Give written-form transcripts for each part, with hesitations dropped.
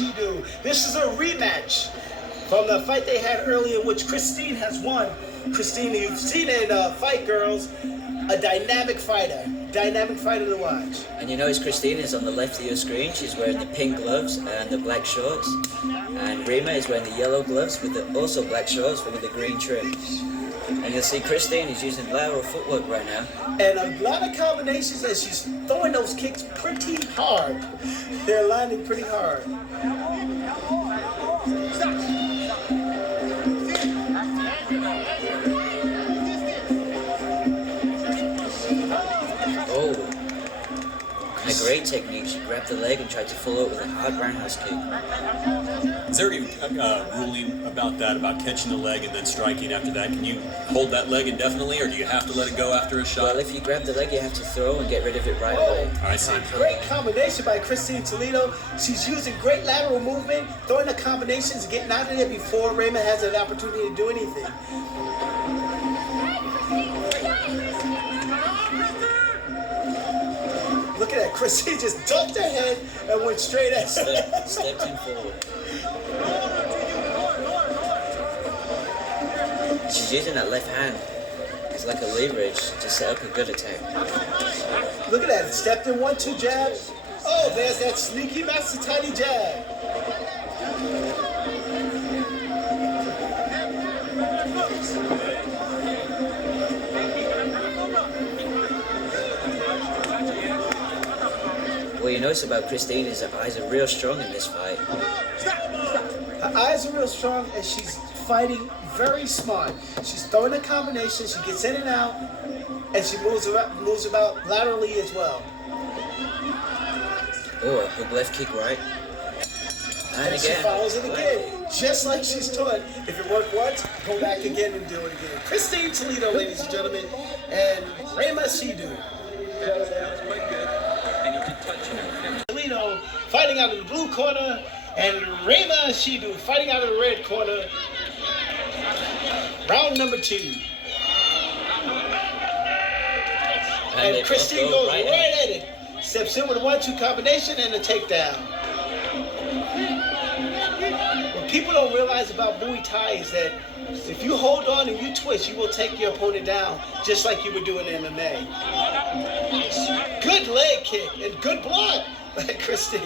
Sidhu. This is a rematch from the fight they had earlier, in which Christine has won. Christine, you've seen it fight, girls. A dynamic fighter to watch. And you notice Christine is on the left of your screen. She's wearing the pink gloves and the black shorts. And Rima is wearing the yellow gloves with the also black shorts with the green trim. And you'll see Christine is using lateral footwork right now. And a lot of combinations, and she's throwing those kicks pretty hard. They're landing pretty hard. Oh, a great technique. She grabbed the leg and tried to follow it with a hard roundhouse kick. Is there any ruling about that, about catching the leg and then striking after that? Can you hold that leg indefinitely, or do you have to let it go after a shot? Well, if you grab the leg, you have to throw and get rid of it right away. I see. Great combination by Christine Toledo. She's using great lateral movement, throwing the combinations, getting out of there before Rima has an opportunity to do anything. Look at that, Christine just ducked her head and went straight at her. Stepped in forward. She's using that left hand. It's like a leverage to set up a good attack. Look at that, stepped in 1-2 jab. Oh, there's that sneaky master tiny jab. What you notice about Christine is her eyes are real strong in this fight. Her eyes are real strong, and she's fighting very smart. She's throwing a combination, she gets in and out, and she moves about laterally as well. Oh, a hook left kick right. And And she again. follows it again, just like she's taught. If it worked once, go back again and do it again. Christine Toledo, ladies and gentlemen, and Rima Sidhu. Toledo fighting out of the blue corner, and Rima Sidhu fighting out of the red corner. Round number 2. And Christine goes right at it. Steps in with a 1-2 combination and a takedown. What people don't realize about Muay Thai is that if you hold on and you twist, you will take your opponent down just like you would do in MMA. Good leg kick and good block by Christine.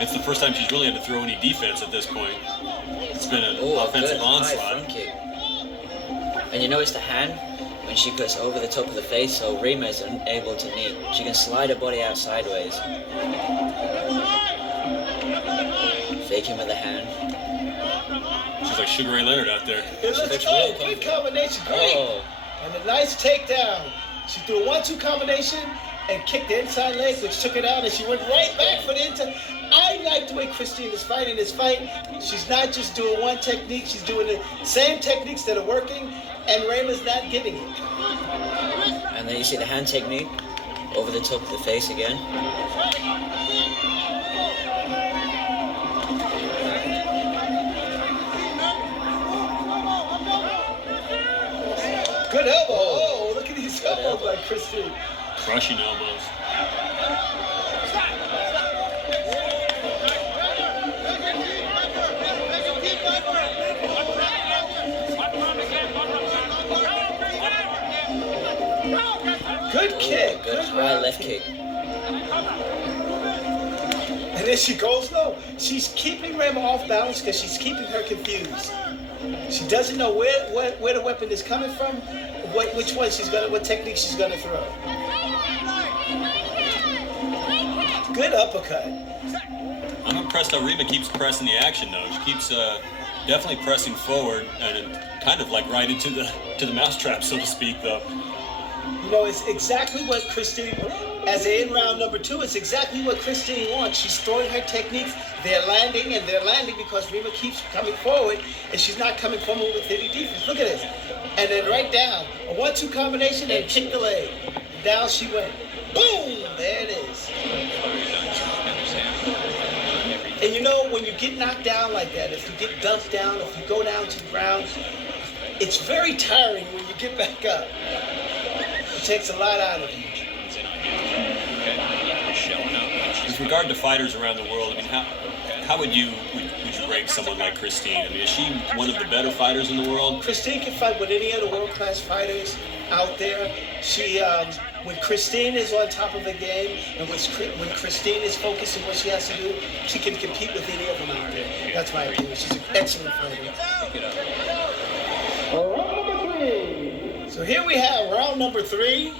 It's the first time she's really had to throw any defense at this point. It's been an offensive high onslaught. front kick. And you notice the hand when she puts over the top of the face, so Rima is unable to knee. She can slide her body out sideways. Faking with the hand. She's like Sugar Ray Leonard out there. It looks good combination, great. Oh. And a nice takedown. She threw a 1-2 combination and kicked the inside leg, which took it out, and she went right back for the inside. I like the way Christine is fighting this fight. She's not just doing one technique, she's doing the same techniques that are working, and Rima's not giving it. And then you see the hand technique over the top of the face again. Good elbow. Oh, look at these elbows by Christine. Crushing elbows. Good kick. Good high left kick. And then she goes low. She's keeping Rima off balance because she's keeping her confused. She doesn't know where the weapon is coming from, what technique she's gonna throw. Good uppercut. I'm impressed how Rima keeps pressing the action though. She keeps definitely pressing forward and kind of like right into the mousetrap, so to speak, though. You know, it's exactly what Christine, as they're in round number 2, it's exactly what Christine wants. She's throwing her techniques, they're landing because Rima keeps coming forward, and she's not coming forward with any defense. Look at this. And then right down, a 1-2 combination, and kick the leg. Down she went. Boom! There it is. And you know, when you get knocked down like that, if you get dunked down, if you go down to the ground, it's very tiring when you get back up. It takes a lot out of you. With regard to fighters around the world, I mean, how How would you rank someone like Christine? I mean, is she one of the better fighters in the world? Christine can fight with any of the world-class fighters out there. She, when Christine is on top of the game, and when Christine is focusing what she has to do, she can compete with any of them out there. That's my opinion. She's an excellent fighter. Round number 3. So here we have round number 3.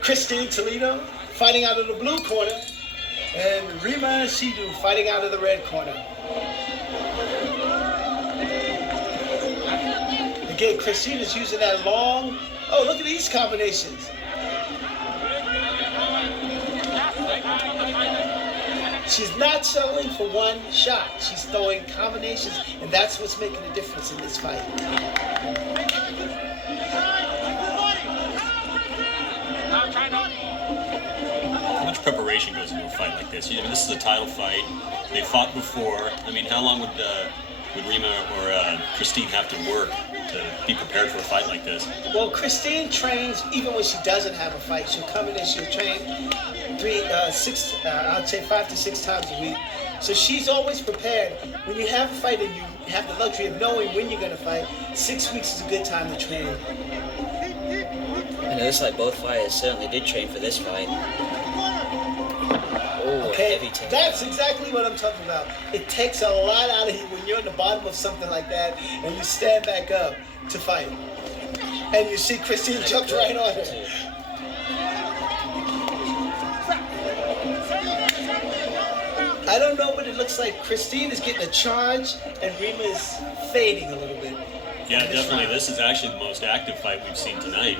Christine Toledo fighting out of the blue corner, and Rima Sidhu fighting out of the red corner. Again, Christine is using that long. Oh, look at these combinations. She's not settling for one shot. She's throwing combinations, and that's what's making a difference in this fight. How much preparation goes into a fight like this? You know, this is a title fight. They fought before. I mean, how long would Rima or Christine have to work to be prepared for a fight like this? Well, Christine trains even when she doesn't have a fight. She'll come in and she'll train 5 to 6 times a week. So she's always prepared. When you have a fight and you have the luxury of knowing when you're going to fight, 6 weeks is a good time to train. And it looks like both fighters certainly did train for this fight. Oh, okay, heavy takedown. that's exactly what I'm talking about. It takes a lot out of you when you're in the bottom of something like that and you stand back up to fight. And you see Christine jumped right on her. I don't know, but it looks like Christine is getting a charge and Rima is fading a little bit. Yeah, definitely. This is actually the most active fight we've seen tonight.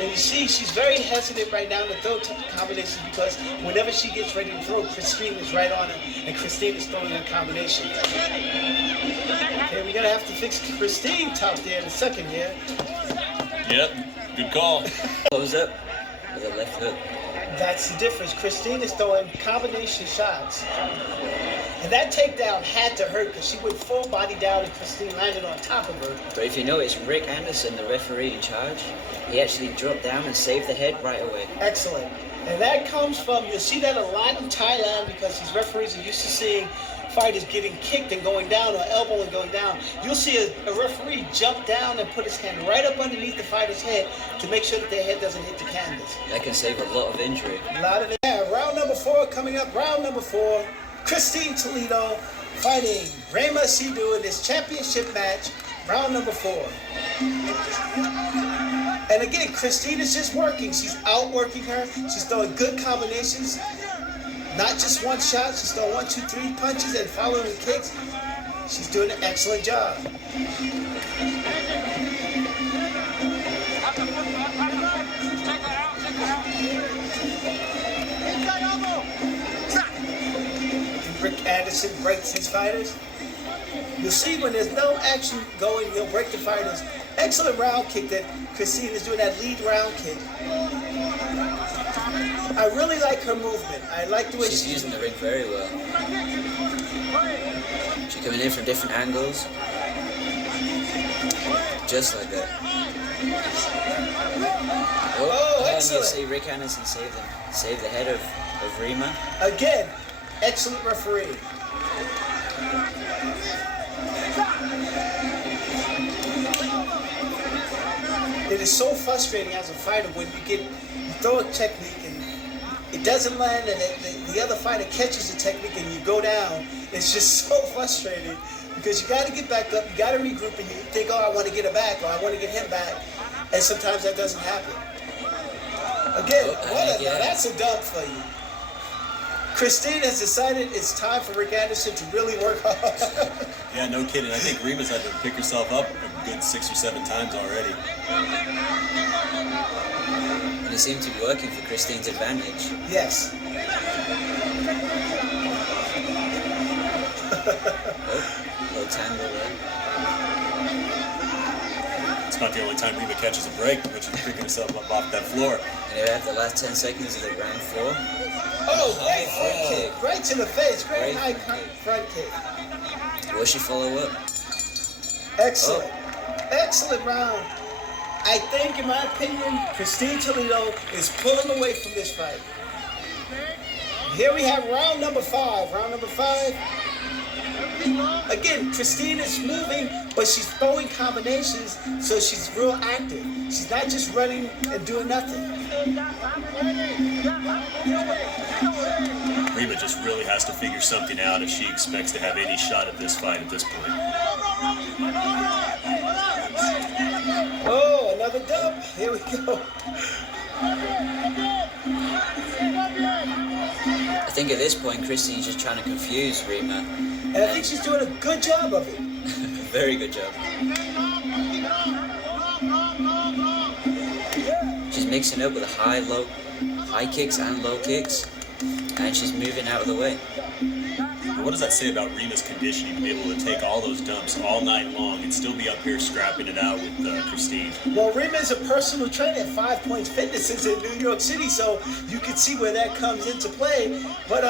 And you see, she's very hesitant right now to throw combinations because whenever she gets ready to throw, Christine is right on her, and Christine is throwing a combination. Okay, we're gonna have to fix Christine top there in a second here. Yep, good call. Close up with a left hook. That's the difference. Christine is throwing combination shots. And that takedown had to hurt because she went full body down and Christine landed on top of her. But if you notice, Rick Anderson, the referee in charge, he actually dropped down and saved the head right away. Excellent. And that comes from, you'll see that a lot in Thailand because these referees are used to seeing fighters getting kicked and going down or elbow and going down. You'll see a referee jump down and put his hand right up underneath the fighter's head to make sure that their head doesn't hit the canvas. That can save a lot of injury. A lot of it. Yeah, round number 4 coming up. Round number 4. Christine Toledo fighting Rima Sidhu in this championship match. Round number 4. And again, Christine is just working. She's outworking her. She's throwing good combinations. Not just one shot. She's throwing 1, 2, 3 punches and following the kicks. She's doing an excellent job. Rick Anderson breaks his fighters. You'll see when there's no action going, he'll break the fighters. Excellent round kick that Christine is doing, that lead round kick. I really like her movement. I like the way she's using the ring very well. She's coming in from different angles. Just like that. Oh, excellent. And you see Rick Anderson save the head of Rima. Again, excellent referee. It is so frustrating as a fighter when you throw a technique and it doesn't land and the other fighter catches the technique and you go down. It's just so frustrating because you got to get back up, you got to regroup and you think, oh, I want to get her back or I want to get him back. And sometimes that doesn't happen. Again, that's a dub for you. Christine has decided it's time for Rick Anderson to really work hard. Yeah, no kidding. I think Rima's had to pick herself up a good 6 or 7 times already. And it seemed to be working for Christine's advantage. Yes. Low tangle there. It's not the only time Rima catches a break, which is picking herself up off that floor. And we have the last 10 seconds of the round 4. Oh, great front kick. Right to the face. Great high front kick. Will she follow up? Excellent. Excellent round. I think, in my opinion, Christine Toledo is pulling away from this fight. Here we have round number 5. Round number 5. Again, Christine is moving, but she's throwing combinations, so she's real active. She's not just running and doing nothing. Rima just really has to figure something out if she expects to have any shot at this fight at this point. Oh, another dub. Here we go. I think at this point, Christine's just trying to confuse Rima. And I think she's doing a good job of it. Very good job. She's mixing up with the high kicks and low kicks, and she's moving out of the way. But what does that say about Rima's conditioning to be able to take all those dumps all night long and still be up here scrapping it out with Christine? Well, Rima is a personal trainer at 5 Points Fitness. Is in New York City, so you can see where that comes into play. But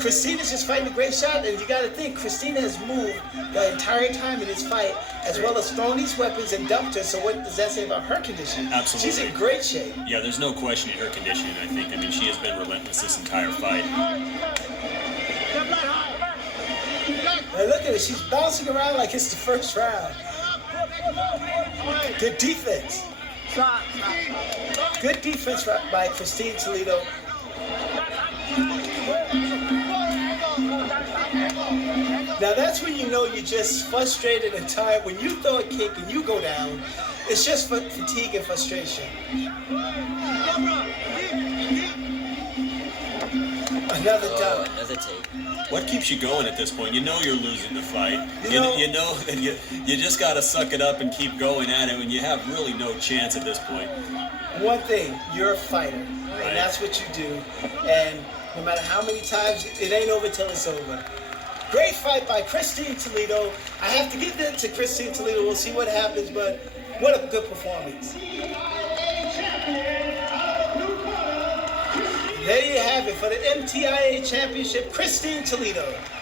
Christine is just fighting a great shot, and you got to think Christine has moved the entire time in this fight, as well as thrown these weapons and dumped her. So what does that say about her condition? Absolutely. She's in great shape. Yeah, there's no questioning her conditioning, I think. I mean, she has been relentless this entire fight. And look at her, she's bouncing around like it's the first round. Good defense. Good defense by Christine Toledo. Now that's when you know you're just frustrated and tired. When you throw a kick and you go down, it's just fatigue and frustration. Another dub. Another take. What keeps you going at this point? You know you're losing the fight. You know that you just got to suck it up and keep going at it when you have really no chance at this point. One thing, you're a fighter, and that's what you do. And no matter how many times, it ain't over till it's over. Great fight by Christine Toledo. I have to give it to Christine Toledo. We'll see what happens, but what a good performance. There you have it for the MTIA Championship, Christine Toledo.